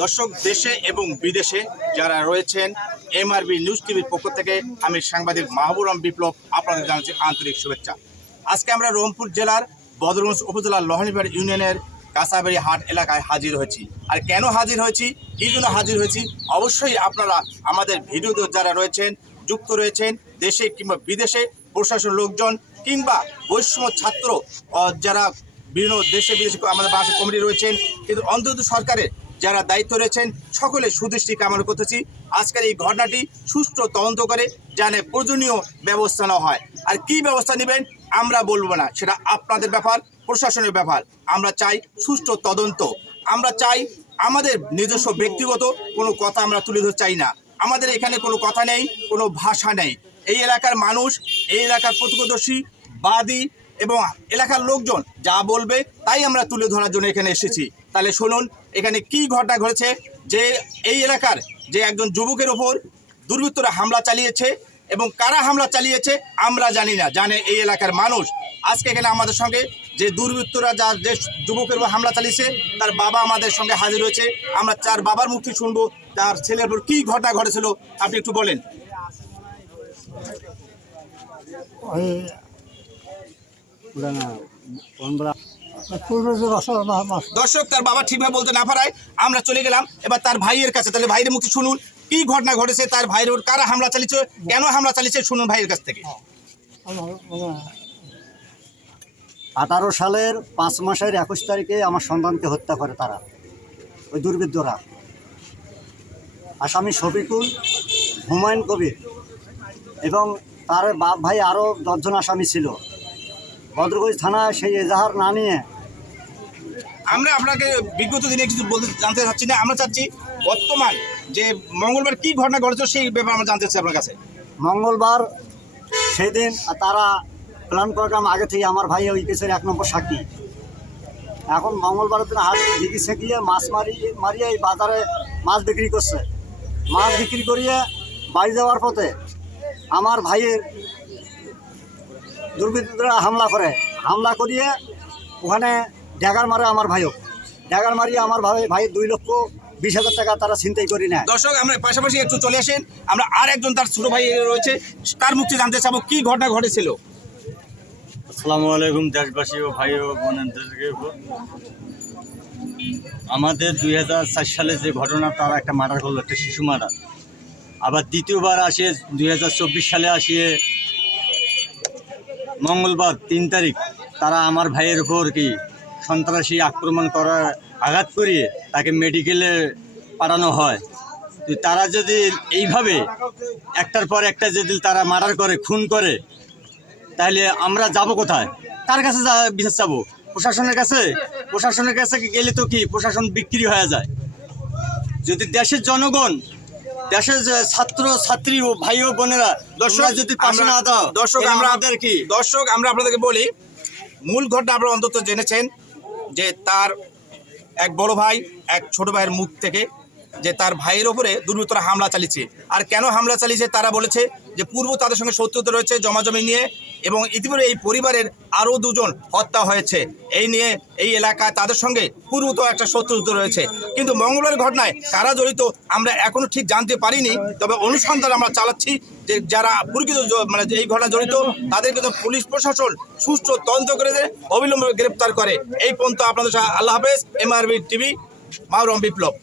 দর্শক, দেশে এবং বিদেশে যারা রয়েছেন এম এমআরবি নিউজ টিভির পক্ষ থেকে আমি সাংবাদিক মাহবুরাম বিপ্লব আপনাদের জানাচ্ছি আন্তরিক শুভেচ্ছা। আজকে আমরা রংপুর জেলার বদরগঞ্জ উপজেলার লোহানীবাড়ি ইউনিয়নের কাঁচাবাড়ি হাট এলাকায় হাজির হয়েছি। আর কেন হাজির হয়েছি? এই জন্য হাজির হয়েছি? অবশ্যই আপনারা আমাদের ভিডিওতে যারা রয়েছেন, যুক্ত রয়েছেন, দেশে কিংবা বিদেশে প্রশাসন লোকজন কিংবা বৈষম্য ছাত্র যারা বিভিন্ন দেশে বিদেশে আমাদের বাংলাদেশ কমিটি রয়েছেন, কিন্তু অন্তত সরকারের যারা দায়িত্ব রয়েছেন সকলে সুদৃষ্টি কামনা করতেছি। আজকের এই ঘটনাটি সুষ্ঠু তদন্ত করে জানে প্রয়োজনীয় ব্যবস্থা নেওয়া হয়। আর কি ব্যবস্থা নেবেন, আমরা বলব না, সেটা আপনাদের ব্যাপার, প্রশাসনের ব্যাপার। আমরা চাই সুষ্ঠু তদন্ত। আমরা চাই আমাদের নিজস্ব ব্যক্তিগত কোনো কথা আমরা তুলে ধরতে চাই না। আমাদের এখানে কোনো কথা নেই, কোনো ভাষা নেই। এই এলাকার মানুষ, এই এলাকার প্রত্যক্ষদর্শী বাদী এবং এলাকার লোকজন যা বলবে তাই আমরা তুলে ধরার জন্য এখানে এসেছি। তাহলে শুনুন, এখানে কি ঘটনা ঘটেছে? যে এই এলাকার যে একজন যুবকের ওপর দুর্বৃত্তরা হামলা চালিয়েছে এবং কারা হামলা চালিয়েছে আমরা জানি না, জানে এই এলাকার মানুষ। আজকে এখানে আমাদের সঙ্গে যে দুর্বৃত্তরা যা যে যুবকের উপর হামলা চালিয়েছে, তার বাবা আমাদের সঙ্গে হাজির হয়েছে। আমরা তার বাবার মুক্তি শুনব, তার ছেলের উপর কী ঘটনা ঘটেছিল, আপনি একটু বলেন ওই না আমরা পূর্বে যে বছর মা- মাস দর্শক, তার বাবা ঠিকভাবে বলতে না পারায় আমরা চলে গেলাম। এবার তার ভাইয়ের কাছে, তাহলে ভাইয়ের মুখে শুনুন, কি ঘটনা ঘটেছে, তার ভাইয়ের উপর কারা হামলা চালিয়েছে, কেন হামলা চালিয়েছে, শুনুন ভাইয়ের কাছ থেকে। আঠারো সালের পাঁচ মাসের একুশ তারিখে আমার সন্তানকে হত্যা করে তারা, ওই দুর্বৃত্তরা। আসামি শফিকুল, হুমায়ুন কবির এবং তার বাপ ভাই আরও দশজন আসামি ছিল। ভদ্রগঞ্জ থানায় সেই এজাহার না নিয়ে। আমরা আপনাকে বিগত দিনে কিছু বলতে জানতে চাচ্ছি না আমরা চাচ্ছি বর্তমান যে মঙ্গলবার কি ঘটনা ঘটেছে সেই ব্যাপারে আমরা জানতে চাচ্ছি আপনার কাছে। মঙ্গলবার সেই দিন তারা প্ল্যান প্রোগ্রাম আগে থেকে আমার ভাই ওই কেসের এক নম্বর সাক্ষী। এখন মঙ্গলবারের দিন হাট দিঘিছে গিয়ে মাছ মারি মারিয়ে এই বাজারে মাছ বিক্রি করছে। মাছ বিক্রি করিয়ে বাড়ি যাওয়ার পথে আমার ভাইয়ের দুর্বৃত্তরা হামলা করে। হামলা করিয়ে ওখানে ড্যাগার মারে আমার ভাইও। ড্যাগার মারিয়ে আমার ভাই ভাই দুই লক্ষ বিশ হাজার টাকা তারা ছিনতাই করি না দর্শক আমরা পাশাপাশি একটু চলে আসেন। আমরা আর একজন তার ছোট ভাই রয়েছে। তার মুক্তি জানতে চাবো? কি ঘটনা ঘটেছিল? আসসালামু আলাইকুম দেশবাসী ও ভাই ও বোনদেরকে আমাদের দুই হাজার চার সালে যে ঘটনা তারা একটা মার্ডার করল একটা শিশু মার্ডার। আবার দ্বিতীয়বার আসে দুই হাজার চব্বিশ সালে আসিয়ে মঙ্গলবার তিন তারিখ তারা আমার ভাইয়ের উপর কি সন্ত্রাসী আক্রমণ করার আঘাত করিয়ে তাকে মেডিকেলে পাঠানো হয়। তারা যদি এইভাবে একটার পর একটা যদি তারা মার্ডার করে, খুন করে, তাহলে আমরা যাব কোথায়? কার কাছে যা- বিচার চাবো? প্রশাসনের কাছে? প্রশাসনের কাছে গেলে তো কি প্রশাসন বিক্রি হয়ে যায়। যদি দেশের জনগণ দেশের ছাত্র ছাত্রী ও ভাই ও বোনেরা দর্শক যদি পাশে না দাও দর্শক আমরা আপনাদের কি? দর্শক আমরা আপনাদেরকে বলি মূল ঘটনা আপনারা অন্তত জেনেছেন যে তার এক বড় ভাই এক ছোট ভাইয়ের মুখ থেকে যে তার ভাইয়ের ওপরে দুর্বৃত্তরা হামলা চালিয়েছে। আর কেন হামলা চালিয়েছে তারা বলেছে যে পূর্ব তাদের সঙ্গে শত্রুতা রয়েছে জমাজমি নিয়ে এবং ইতিপূর্বে এই পরিবারের আরও দুজন হত্যা হয়েছে। এই নিয়ে এই এলাকায় তাদের সঙ্গে পূর্বত একটা শত্রুতা রয়েছে। কিন্তু মঙ্গলবার ঘটনায় কারা জড়িত আমরা এখনও ঠিক জানতে পারিনি। তবে অনুসন্ধান আমরা চালাচ্ছি যে যারা প্রকৃত মানে এই ঘটনা জড়িত তাদের কিন্তু পুলিশ প্রশাসন সুষ্ঠু তদন্ত করে দেয়, অবিলম্বে গ্রেপ্তার করে। এই পর্যন্ত আপনাদের আল্লাহ হাফেজ, এমআরবি টিভি মাহরম বিপ্লব।